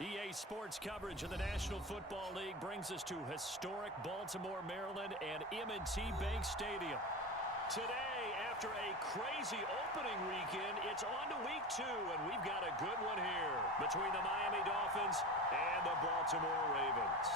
EA Sports coverage of the National Football League brings us to historic Baltimore, Maryland, and M&T Bank Stadium. Today, after a crazy opening weekend, it's on to week 2, and we've got a good one here between the Miami Dolphins and the Baltimore Ravens.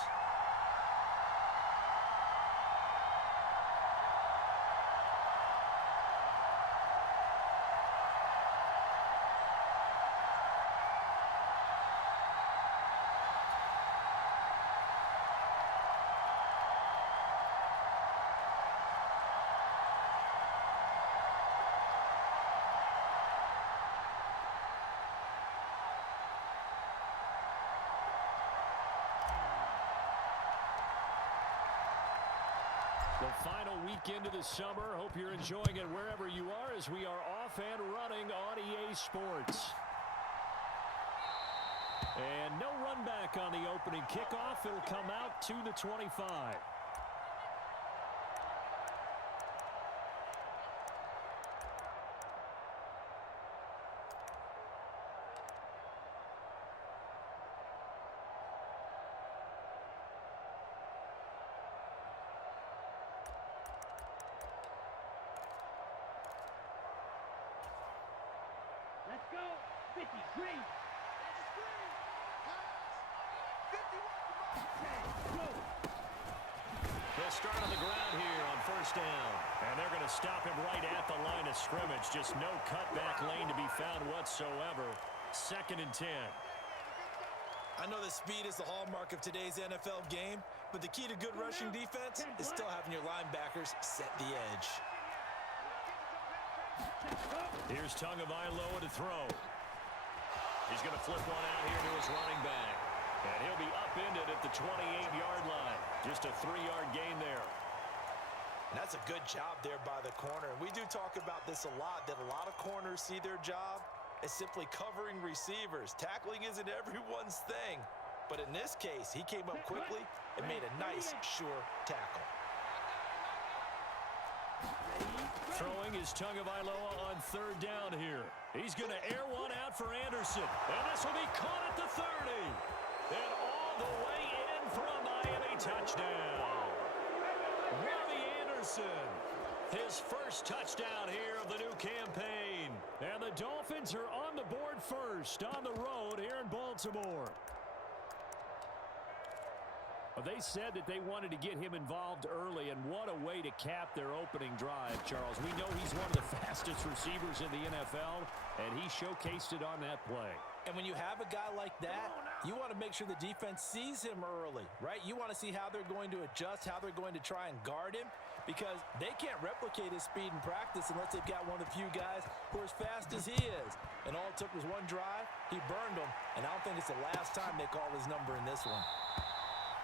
The final weekend of the summer. Hope you're enjoying it wherever you are as we are off and running on EA Sports. And no run back on the opening kickoff. It'll come out to the 25. Let's go. 53. They'll start on the ground here on first down. And they're going to stop him right at the line of scrimmage. Just no cutback lane to be found whatsoever. 2nd and 10. I know that speed is the hallmark of today's NFL game, but the key to good rushing defense is still having your linebackers set the edge. Here's Tagovailoa to throw. He's going to flip one out here to his running back. And he'll be upended at the 28-yard line. Just a 3-yard gain there. And that's a good job there by the corner. And we do talk about this a lot, that a lot of corners see their job as simply covering receivers. Tackling isn't everyone's thing. But in this case, he came up quickly and made a nice, sure tackle. Throwing is Tagovailoa on 3rd down here. He's going to air one out for Anderson. And this will be caught at the 30. And all the way in for a Miami touchdown. Robbie Anderson, his first touchdown here of the new campaign. And the Dolphins are on the board first on the road here in Baltimore. They said that they wanted to get him involved early, and what a way to cap their opening drive, Charles. We know he's one of the fastest receivers in the NFL, and he showcased it on that play. And when you have a guy like that, you want to make sure the defense sees him early, right? You want to see how they're going to adjust, how they're going to try and guard him, because they can't replicate his speed in practice unless they've got one of the few guys who are as fast as he is. And all it took was one drive. He burned them, and I don't think it's the last time they call his number in this one.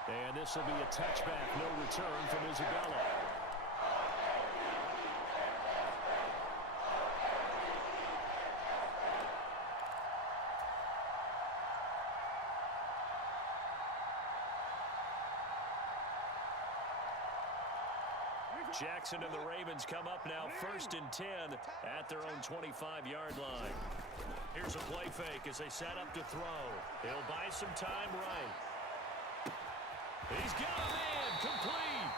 And this will be a touchback, no return from Isabella. Jackson and the Ravens come up now 1st and 10 at their own 25-yard line. Here's a play fake as they set up to throw. He'll buy some time right. He's got a man, complete.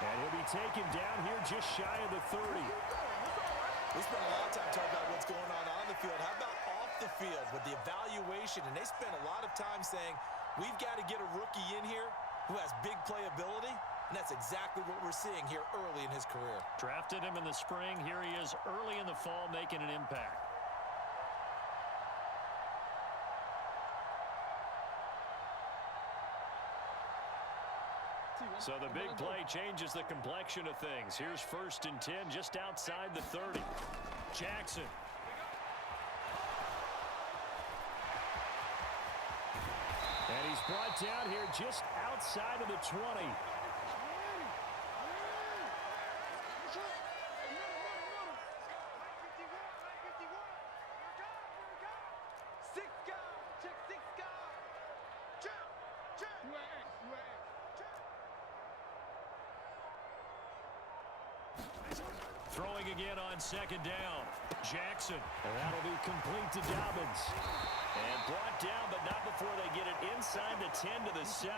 And he'll be taken down here just shy of the 30. We spent a lot of time talking about what's going on the field. How about off the field with the evaluation? And they spent a lot of time saying, we've got to get a rookie in here who has big playability. And that's exactly what we're seeing here early in his career. Drafted him in the spring. Here he is early in the fall making an impact. So the big play changes the complexion of things. Here's 1st and 10 just outside the 30. Jackson. And he's brought down here just outside of the 20. Throwing again on 2nd down. Jackson. And that'll be complete to Dobbins. And brought down, but not before they get it inside the 10 to the 7.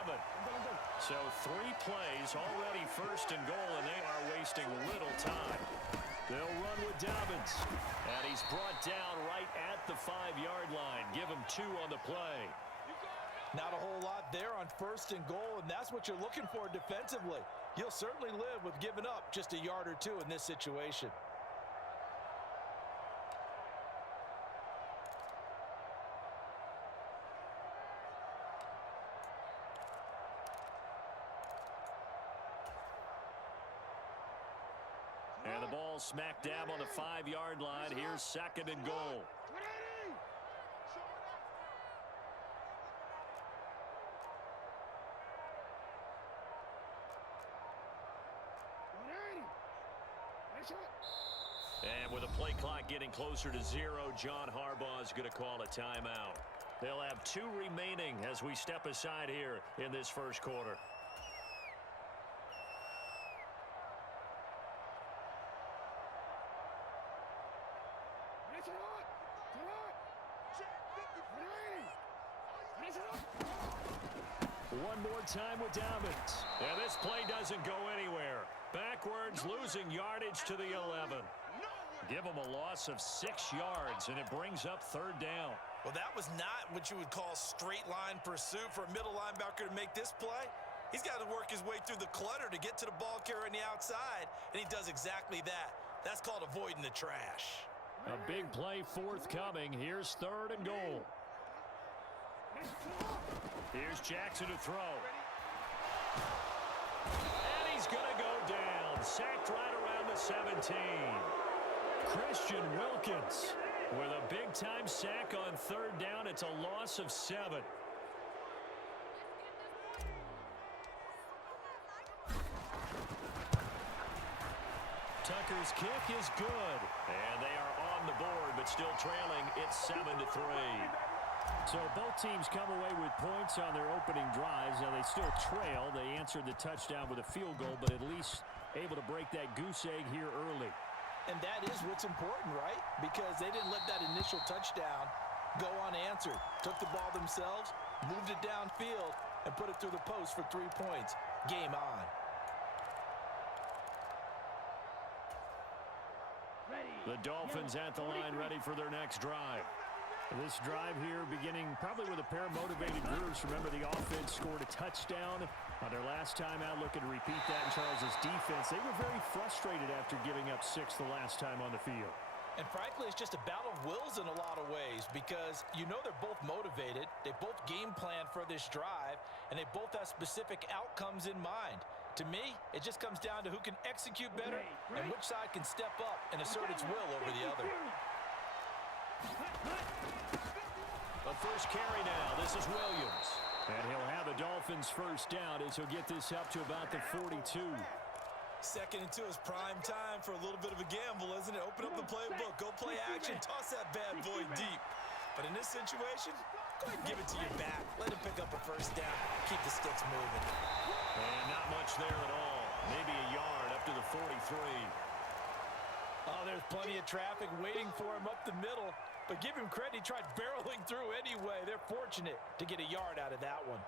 So 3 plays, already first and goal, and they are wasting little time. They'll run with Dobbins. And he's brought down right at the 5-yard line. Give him 2 on the play. Not a whole lot there on first and goal, and that's what you're looking for defensively. You'll certainly live with giving up just a yard or 2 in this situation. And the ball smack dab on the 5-yard line. Here's second and goal. And with the play clock getting closer to 0, John Harbaugh is going to call a timeout. They'll have 2 remaining as we step aside here in this first quarter. One more time with Dobbins. And this play doesn't go anywhere. Backwards, losing yardage to the 11. Give him a loss of 6 yards, and it brings up third down. Well, that was not what you would call straight line pursuit for a middle linebacker to make this play. He's got to work his way through the clutter to get to the ball carrier on the outside, and he does exactly that. That's called avoiding the trash. A big play forthcoming. Here's third and goal. Here's Jackson to throw. And he's going to go down. Sacked right around the 17. Christian Wilkins with a big-time sack on third down. It's a loss of 7. Tucker's kick is good. And they are on the board, but still trailing. It's 7-3. So both teams come away with points on their opening drives. Now they still trail. They answered the touchdown with a field goal, but at least able to break that goose egg here early. And that is what's important, right? Because they didn't let that initial touchdown go unanswered. Took the ball themselves, moved it downfield, and put it through the post for 3 points. Game on. The Dolphins at the line, ready for their next drive. This drive here beginning probably with a pair of motivated groups. Remember, the offense scored a touchdown on their last time out, looking to repeat that in Charles' defense. They were very frustrated after giving up 6 the last time on the field. And frankly, it's just a battle of wills in a lot of ways because you know they're both motivated. They both game plan for this drive, and they both have specific outcomes in mind. To me, it just comes down to who can execute better and which side can step up and assert its will over the other. The first carry now. This is Williams. And he'll have the Dolphins first down as he'll get this up to about the 42. Second and 2 is prime time for a little bit of a gamble, isn't it? Open up the playbook. Go play action. Toss that bad boy deep. But in this situation, go ahead and give it to your back. Let him pick up a first down. Keep the sticks moving. And not much there at all. Maybe a yard up to the 43. Oh, there's plenty of traffic waiting for him up the middle. But give him credit, he tried barreling through anyway. They're fortunate to get a yard out of that one.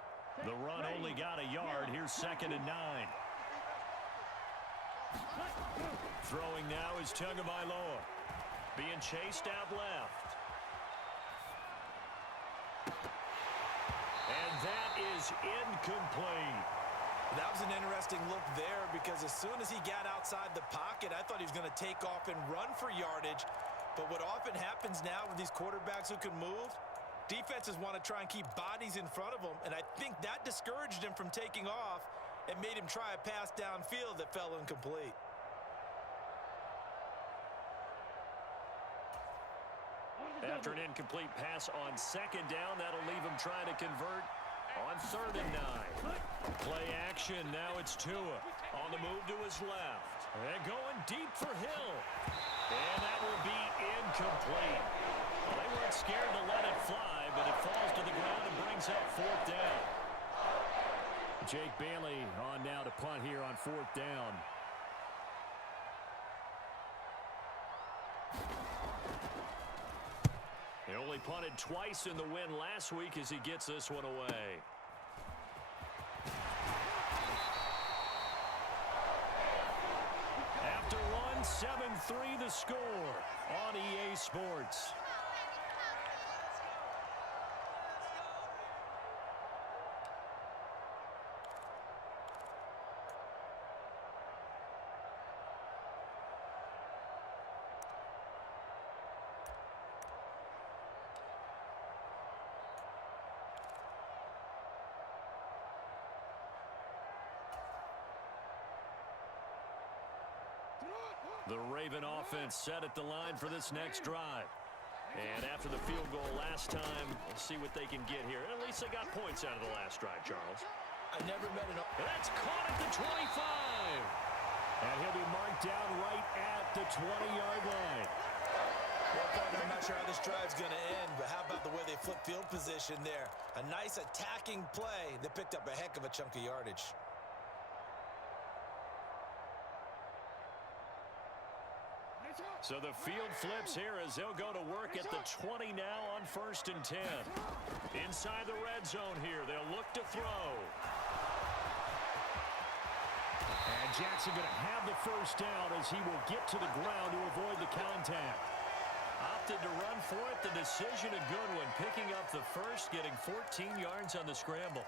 The run only got a yard. Here's second and 9. Throwing now is Tagovailoa. Being chased out left. And that is incomplete. That was an interesting look there because as soon as he got outside the pocket, I thought he was going to take off and run for yardage. But what often happens now with these quarterbacks who can move, defenses want to try and keep bodies in front of them, and I think that discouraged him from taking off and made him try a pass downfield that fell incomplete. After an incomplete pass on second down, that'll leave him trying to convert on third and 9. Play action, now it's Tua on the move to his left. And going deep for Hill. And that will be incomplete. Well, they weren't scared to let it fly, but it falls to the ground and brings up fourth down. Jake Bailey on now to punt here on fourth down. Well, he punted twice in the win last week as he gets this one away. After one, 7-3 the score on EA Sports. The Raven offense set at the line for this next drive. And after the field goal last time, we'll see what they can get here. At least they got points out of the last drive, Charles. I never met an... That's caught at the 25. And he'll be marked down right at the 20-yard line. Well, partner, I'm not sure how this drive's going to end, but how about the way they flip field position there? A nice attacking play that picked up a heck of a chunk of yardage. So the field flips here as they'll go to work at the 20 now on 1st and 10. Inside the red zone here, they'll look to throw. And Jackson going to have the first down as he will get to the ground to avoid the contact. Opted to run for it. The decision a good one. Picking up the first, getting 14 yards on the scramble.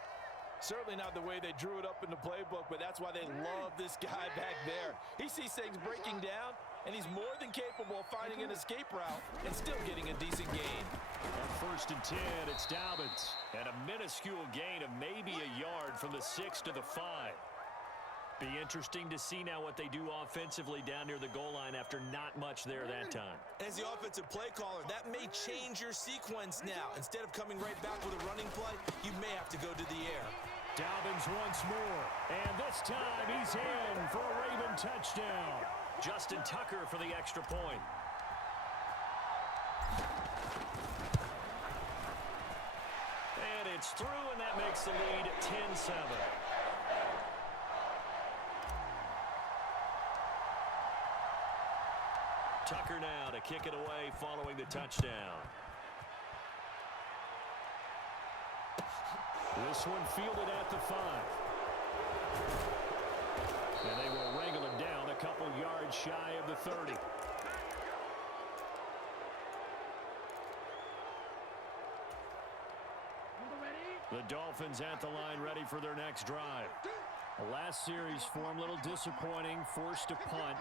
Certainly not the way they drew it up in the playbook, but that's why they love this guy back there. He sees things breaking down, and he's more than capable of finding an escape route and still getting a decent gain. On 1st and 10, it's Dobbins. And a minuscule gain of maybe a yard from the 6 to the 5. Be interesting to see now what they do offensively down near the goal line after not much there that time. As the offensive play caller, that may change your sequence now. Instead of coming right back with a running play, you may have to go to the air. Dobbins once more, and this time he's in for a Raven touchdown. Justin Tucker for the extra point. And it's through, and that makes the lead 10-7. Tucker now to kick it away following the touchdown. This one fielded at the 5. And they will wrangle it down a couple yards shy of the 30. The Dolphins at the line ready for their next drive. The last series form a little disappointing, forced to punt.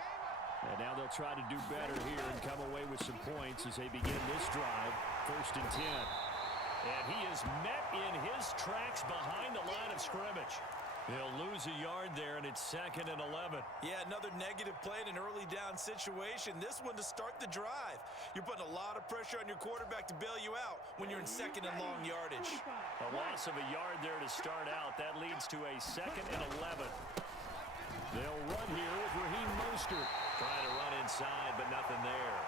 And now they'll try to do better here and come away with some points as they begin this drive. 1st and 10. And he is met in his tracks behind the line of scrimmage. They'll lose a yard there, and it's 2nd and 11. Yeah, another negative play in an early down situation. This one to start the drive. You're putting a lot of pressure on your quarterback to bail you out when you're in 2nd and long yardage. A loss of a yard there to start out. That leads to a 2nd and 11. They'll run here with Raheem Mostert. Trying to run inside, but nothing there.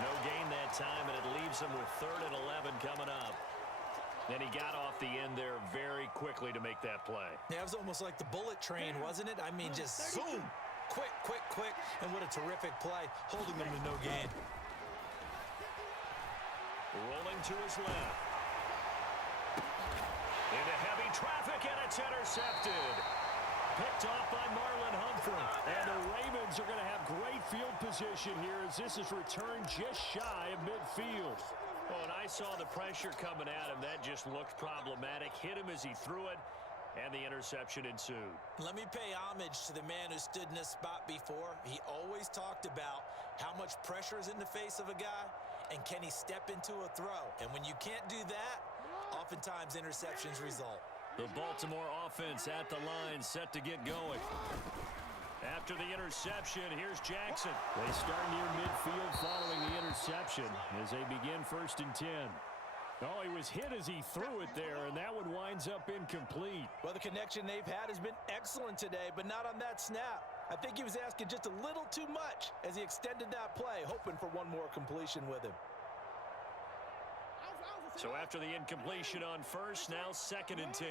No gain that time, and it leaves them with 3rd and 11 coming up. And he got off the end there very quickly to make that play. Yeah, it was almost like the bullet train, wasn't it? I mean, just zoom. Quick, quick, quick. And what a terrific play, holding them to no gain. Rolling to his left. Into heavy traffic, and it's intercepted. Picked off by Marlon Humphrey. And the Ravens are going to have great field position here as this is returned just shy of midfield. Oh, and I saw the pressure coming at him. That just looked problematic. Hit him as he threw it, and the interception ensued. Let me pay homage to the man who stood in this spot before. He always talked about how much pressure is in the face of a guy, and can he step into a throw? And when you can't do that, oftentimes interceptions result. The Baltimore offense at the line, set to get going. After the interception, here's Jackson. They start near midfield following the interception as they begin 1st and 10. Oh, he was hit as he threw it there, and that one winds up incomplete. Well, the connection they've had has been excellent today, but not on that snap. I think he was asking just a little too much as he extended that play, hoping for one more completion with him. So after the incompletion on 1st, now 2nd and 10.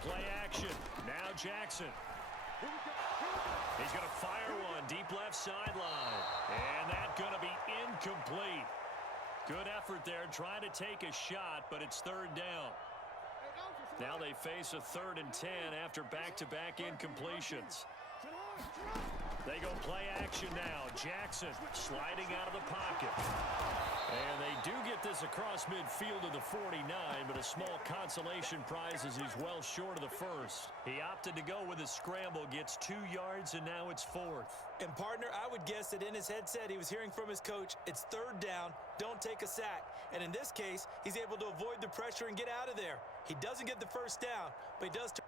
Play action. Now Jackson. He's going to fire one deep left sideline. And that's going to be incomplete. Good effort there, trying to take a shot, but it's third down. Now they face a 3rd and 10 after back-to-back incompletions. They go play action now. Jackson sliding out of the pocket. And they do get this across midfield to the 49, but a small consolation prize as he's well short of the first. He opted to go with a scramble, gets 2 yards, and now it's 4th. And partner, I would guess that in his headset he was hearing from his coach, it's 3rd down, don't take a sack. And in this case, he's able to avoid the pressure and get out of there. He doesn't get the first down, but he does turn.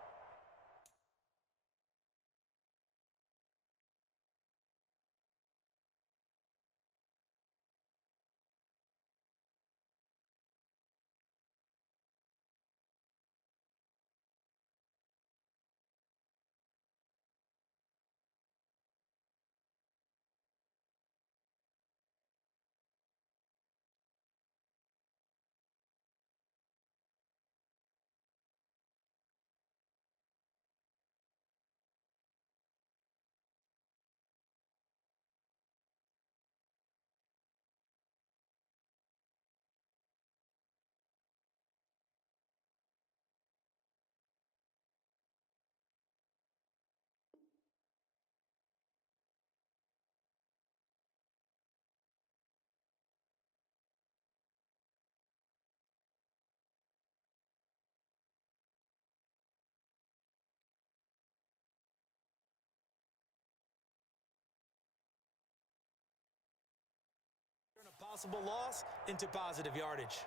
A possible loss into positive yardage.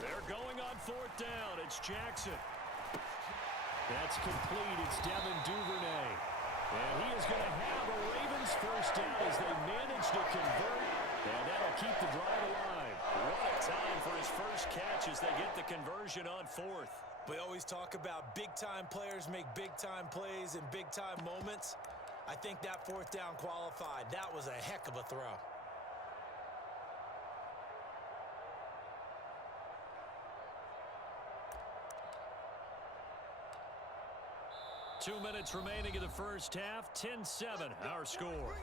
They're going on 4th down. It's Jackson. That's complete. It's Devin Duvernay. And he is going to have a Ravens first down as they manage to convert. And that'll keep the drive alive. What a time for his first catch as they get the conversion on 4th. We always talk about big-time players make big-time plays in big-time moments. I think that 4th down qualified. That was a heck of a throw. Two minutes remaining in the first half. 10-7, our score.